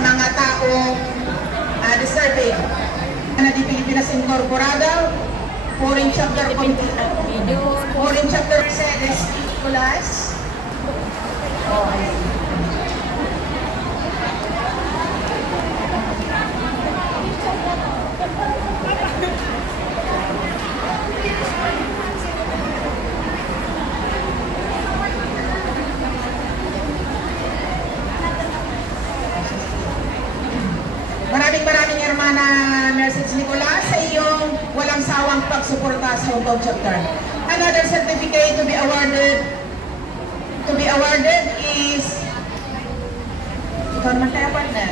mga taong deserving. Na di Pilipinas Incorporada, Foreign Chapter Mercedes Nicolas. Maraming Hermana Mercedes Nicolas sa iyong walang sawang pagsuporta sa Hong Kong chapter. Another certificate to be awarded is ikaw naman tayo, partner.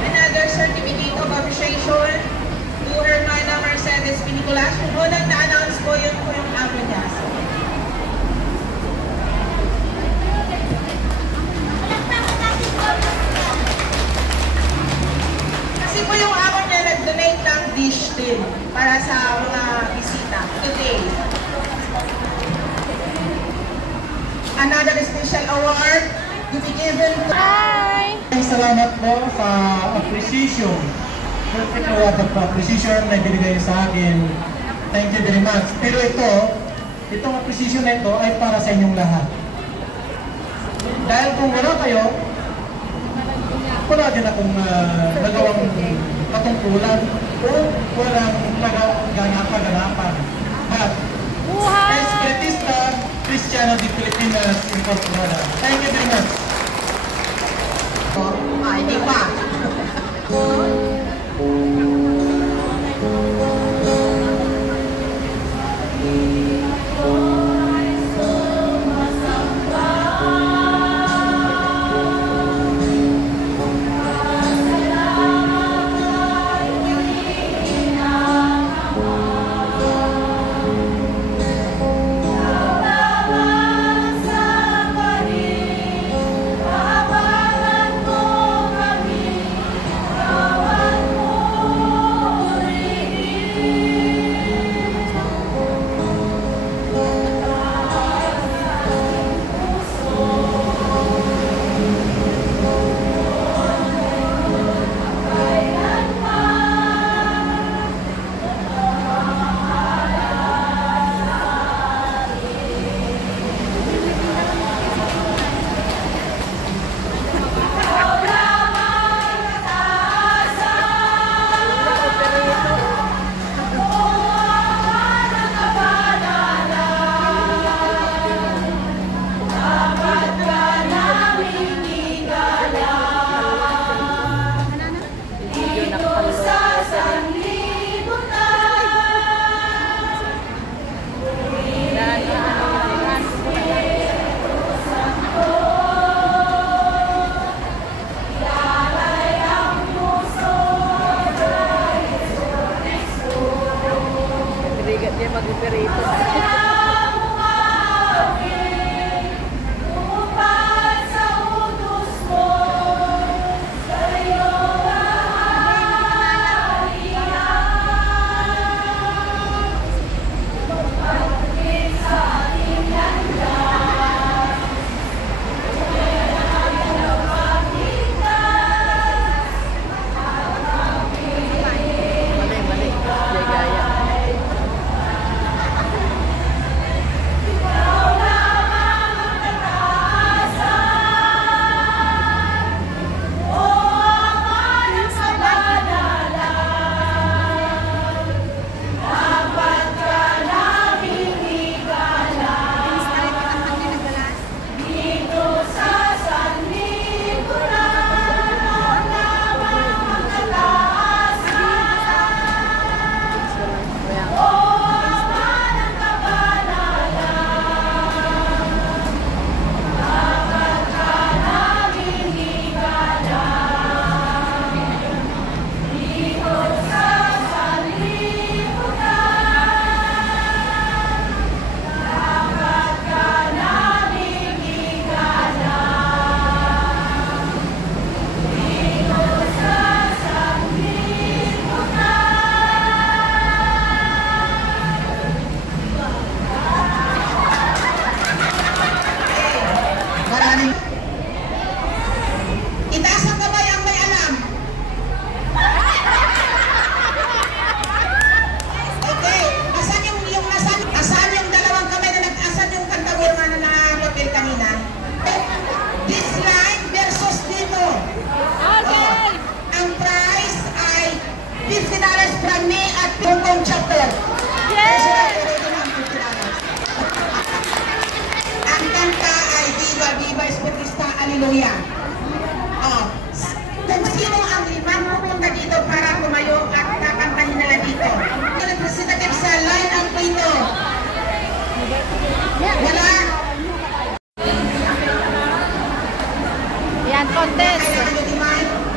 Another certificate of appreciation to Hermana Mercedes Nicolas. Kung unang na-announce ko yung amo niya. Kasi po yung amo niya nag-donate ng dish din para sa mga bisita today. Another special award to be given to... Hi! Salamat po sa appreciation. Perfect award of appreciation na binigay sa akin. Thank you very much. Pero itong appreciation na ito ay para sa inyong lahat. Dahil kung wala kayo, wala din akong nagawang patungkulan o walang ganapan. At Espiritista Cristiano de Pilipinas Incorporada. Thank you very much. Hindi pa. Bye. hallelujah. Oh, kung sino ang limang pupunta dito para tumayo at kakantahin nila dito. Representative sa line ang dito. Wala. Yan, contest. Kaya kayo demand.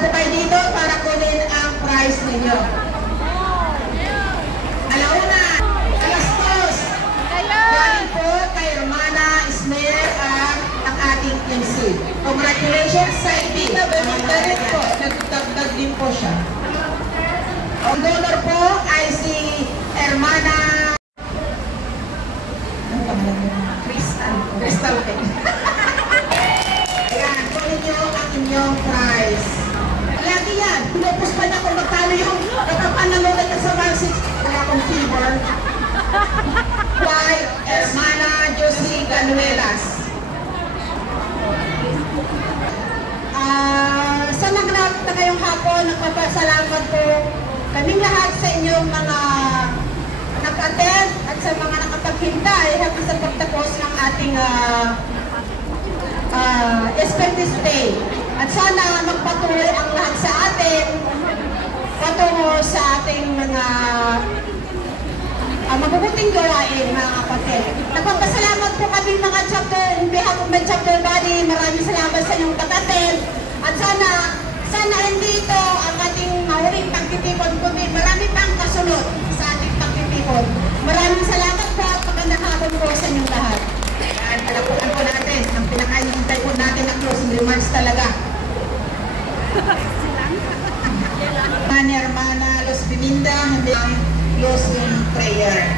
po kayo dito para kunin ang prize ninyo. Alauna, alas 2. Galing po kay Romana Ismael ang ating MC. Congratulations sa ibig. Nagdagdag din po siya. Ang donor po ay si Hermana Crystal Pet. Ayan, kunin nyo ang inyong prize. Lagi yan, pinupus pa niya kung magkano yung nakapanalonan niya sa 1-6. Wala akong fever. By Hermana Josie Ganuelas. Sa nagnat na kayong hapon, nagpapasalamat po kaming lahat sa inyong mga nag-attend at sa mga nakapaghintay hanggang sa pagtapos ng ating Espiritu Day. At sana magpatuloy ang lahat sa atin patungo sa ating mga mabubuting gawain, mga kapatid. Nagpapasalamat po kami mga chapter, in behalf of my chapter body, maraming salamat sa inyong pag-attend. At sana hindi ito ang ating mahuling pagtitipon, kundi marami pang kasunod sa ating pagtitipon. Maraming salamat po at magandang hapon po sa inyong lahat. At palapuan po natin ang pinakainintay po natin na closing remarks talaga. Hermana Los Biminda, hindi ang closing prayer.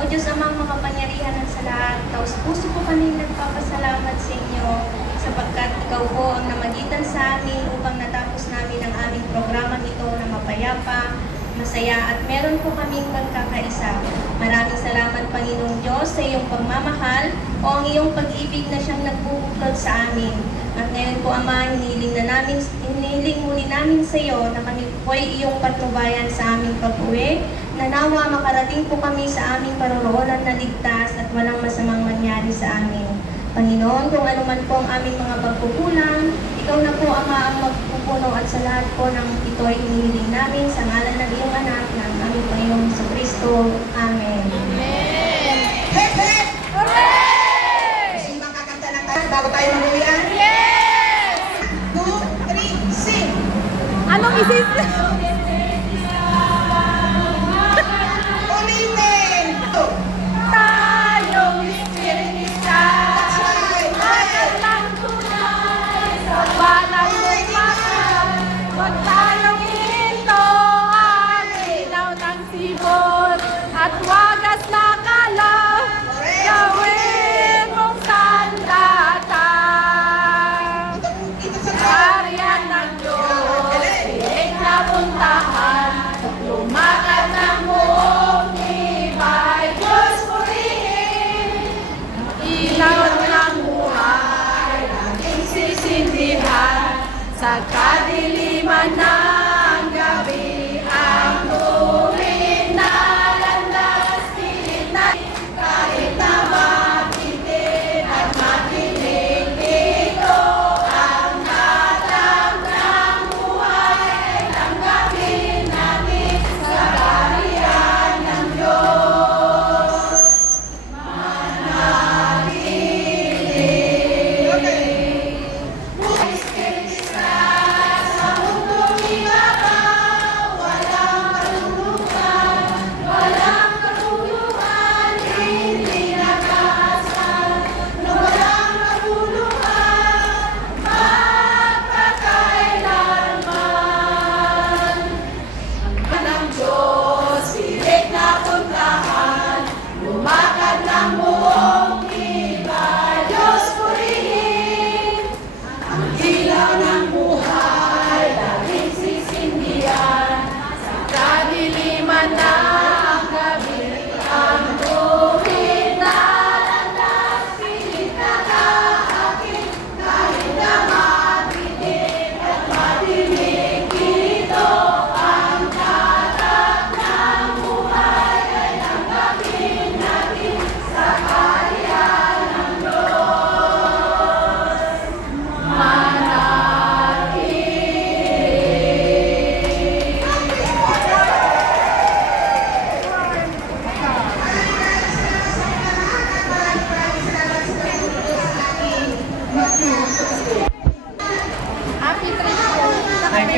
O Diyos amang makapangyarihan ng sa lahat, taos puso po kami nagpapasalamat sa inyo sapagkat ikaw po ang namagitan sa amin upang natapos namin ang aming programang ito na mapayapa, masaya at meron po kaming pagkakaisa. Maraming salamat Panginoong Diyos sa iyong pagmamahal o ang iyong pag-ibig na siyang nagbubuklod sa amin. At ngayon po Ama, hiniling muli namin sa iyo na kami po ay iyong patnubayan sa aming pag-uwi. Nanawa makarating po kami sa aming paroroonan na ligtas at walang masamang mangyari sa amin. Panginoon, kung ano man po ang aming mga pagkukulang, ikaw na po Ama ang magpupuno at sa lahat po ng ito ay hinihiling namin sa ngalan ng iyong anak ng aming Panginoong Jesucristo. Amen. Amen! Hep, hep! Hooray! Gusto nyo makakanta ng tayo bago tayo mag-uwian? Yes! 1, 2, 3, sing! Anong isis? Ulitin! Tayong ispiritista, walang tunay sa walang lumakan. Huwag tayong ihinto ang ilaw ng sibol at wagas na kalaw. Gawin mong sandata. Harian ng Diyos, sinig na puntahan. Lumakad ng buong iba'y Diyos purihin. Ilaw ng buhay, ating sisindihan. Sa kadiliman ng gabi, ang tuwid na landas, pilit na kahit na makitin at makinig dito. Ang hatag ng buhay ay tanggapin natin sa kaharian ng Diyos. Manatili. Espiritista sa mundong ibabaw,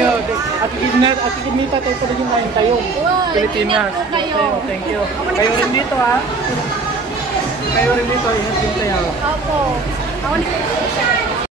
you. At Kinita tayo pa rin yung tayo. Pilipinas. ingat po kayo. Thank you. Kayo rin dito ha. Kayo rin dito. Ingat din tayo. Opo.